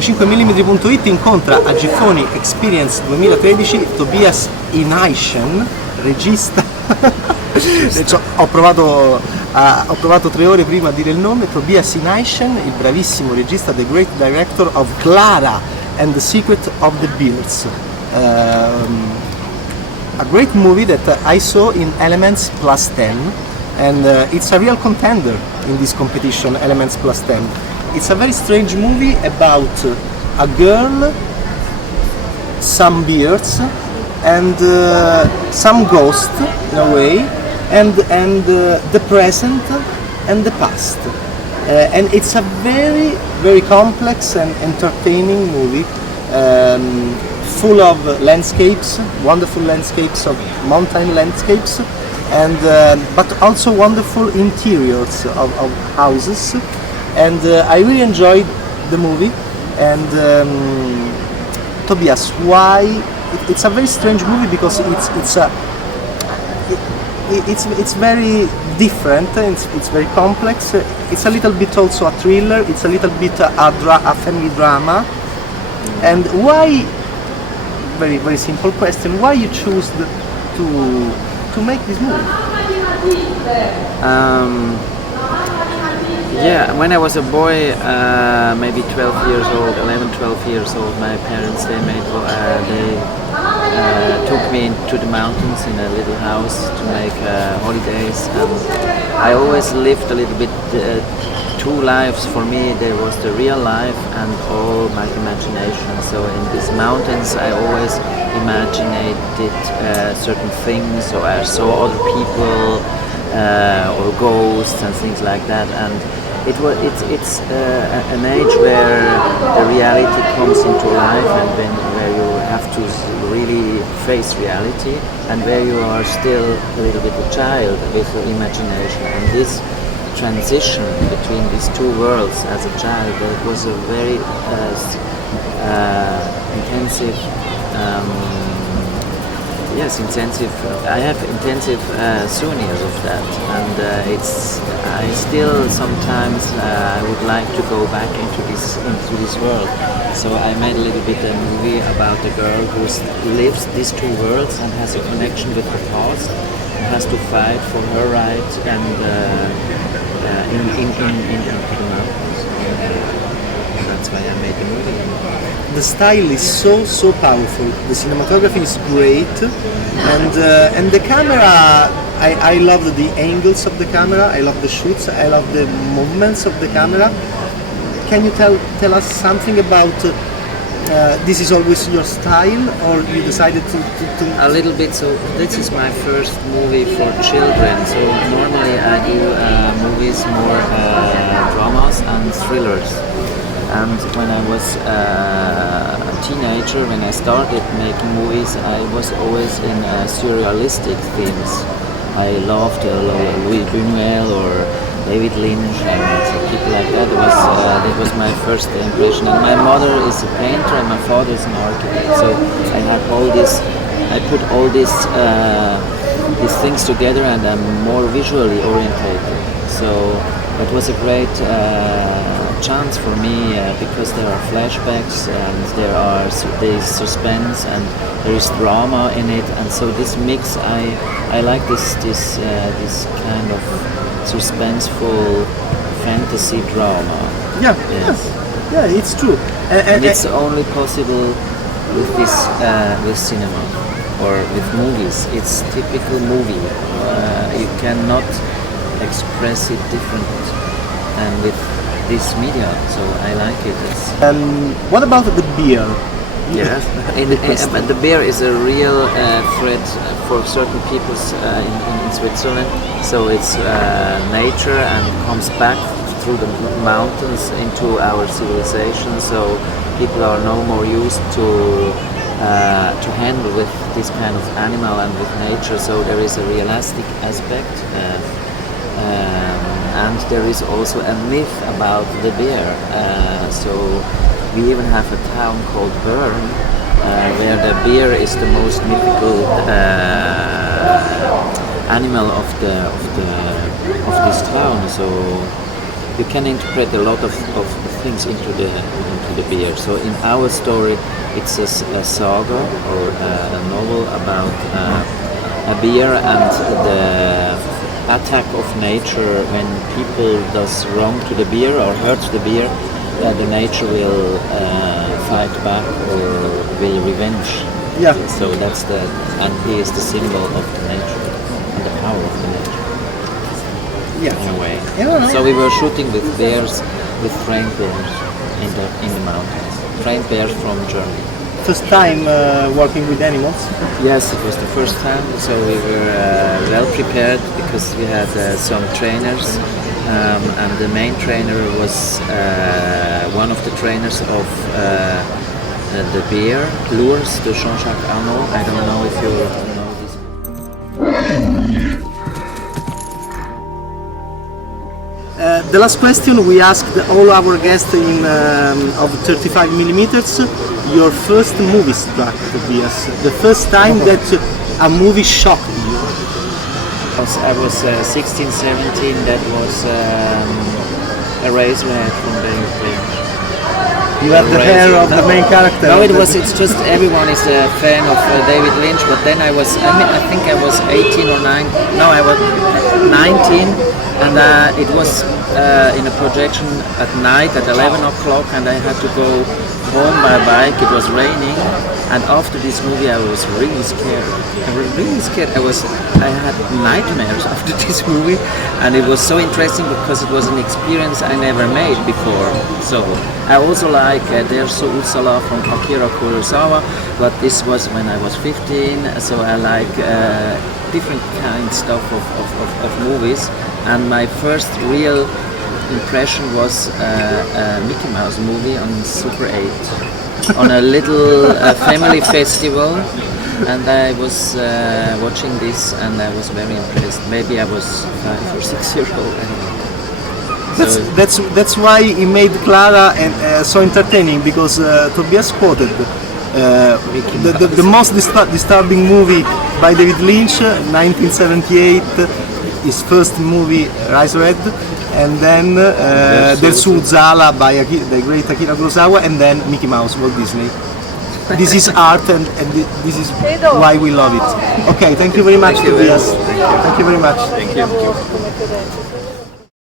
35mm.it incontra a Giffoni Experience 2013 Tobias Ineichen, regista. Ho provato 3 ore prima a dire il nome. Tobias Ineichen, il bravissimo regista, the great director of Clara and the Secret of the Beards. A great movie that I saw in Elements Plus 10, and it's a real contender in this competition, Elements Plus 10. It's a very strange movie about a girl, some beards, and some ghosts in a way, and the present and the past. And it's a very, very complex and entertaining movie. Full of landscapes, wonderful landscapes, of mountain landscapes, and but also wonderful interiors of houses, and I really enjoyed the movie. And Tobias, why? It's a very strange movie because it's very different. It's very complex. It's a little bit also a thriller. It's a little bit a family drama. And why? Very, very simple question. Why you choose to make this movie? Yeah, when I was a boy, maybe 12 years old, 11, 12 years old, my parents they took me into the mountains in a little house to make holidays. I always lived a little bit two lives. For me, there was the real life and all my imagination. So in these mountains, I always imagined certain things, or I saw other people or ghosts and things like that. And it's an age where the reality comes into life, and where you have to really face reality, and where you are still a little bit a child with your imagination. And this transition between these two worlds as a child, it was a very intensive. I have intensive souvenirs of that, and I still sometimes I would like to go back into this world. So I made a little bit a movie about a girl who lives these two worlds and has a connection with the past, and has to fight for her right and in the mountains. That's why I made the movie. The style is so powerful. The cinematography is great, and the camera. I love the angles of the camera. I love the shoots. I love the movements of the camera. Can you tell us something about? This is always your style, or you decided to? A little bit. So this is my first movie for children. So normally I do movies more dramas and thrillers. And when I was a teenager, when I started making movies, I was always in surrealistic themes. I loved Louis Buñuel or David Lynch and people like that. That was my first impression. And my mother is a painter and my father is an architect. So I had I put all these things together, and I'm more visually orientated. So it was a great chance for me because there are flashbacks and there is suspense and there is drama in it, and so this mix I like this kind of suspenseful fantasy drama. Yeah, yes. Yeah, it's true. And it's only possible with this with cinema or with movies. It's typical movie. You cannot express it different and with this media, so I like it. What about the beer? Yes, the beer is a real threat for certain people in Switzerland. So it's nature and comes back through the mountains into our civilization. So people are no more used to handle with this kind of animal and with nature. So there is a realistic aspect. And there is also a myth about the bear. So we even have a town called Bern, where the bear is the most mythical animal of this town. So you can interpret a lot of things into the beer. So in our story, it's a saga or a novel about a beer and the attack of nature. When people does wrong to the beer or hurts the beer, the nature will fight back or will revenge. Yeah. So that's and he is the symbol of the nature and the power of the nature. Yeah. In a way. Yeah, no. So we were shooting with bears, with trained bears in the mountains. Trained bears from Germany. First time working with animals? Yes, it was the first time. So we were well prepared because we had some trainers, and the main trainer was one of the trainers of the beer, Lours de Jean-Jacques Arnaud. I don't know if you know this. The last question we asked all our guests in of 35 millimeters. Your first movie struck, Tobias. The first time that a movie shocked you. I was 16, 17. That was Eraserhead from David Lynch. You have the hair of the main character. No, it's just everyone is a fan of David Lynch. But then I think I was 18 or 9. No, I was 19, and it was in a projection at night at 11 o'clock, and I had to go home by bike. It was raining, and after this movie I was really scared. I had nightmares after this movie, and it was so interesting because it was an experience I never made before. So I also like Derso Ursula from Akira Kurosawa, but this was when I was 15, so I like different kinds of movies, and my first real impression was a Mickey Mouse movie on Super 8 on a little family festival, and I was watching this and I was very impressed. Maybe I was 5 or 6 years old. I don't know. That's why he made Clara and so entertaining, because Tobias quoted the most disturbing movie by David Lynch, 1978, his first movie, Eraserhead, and then Dersu Uzala by the great Akira Kurosawa, and then Mickey Mouse, Walt Disney. This is art, and this is why we love it. Okay, thank you very much, Tobias. Thank you very much. Thank you.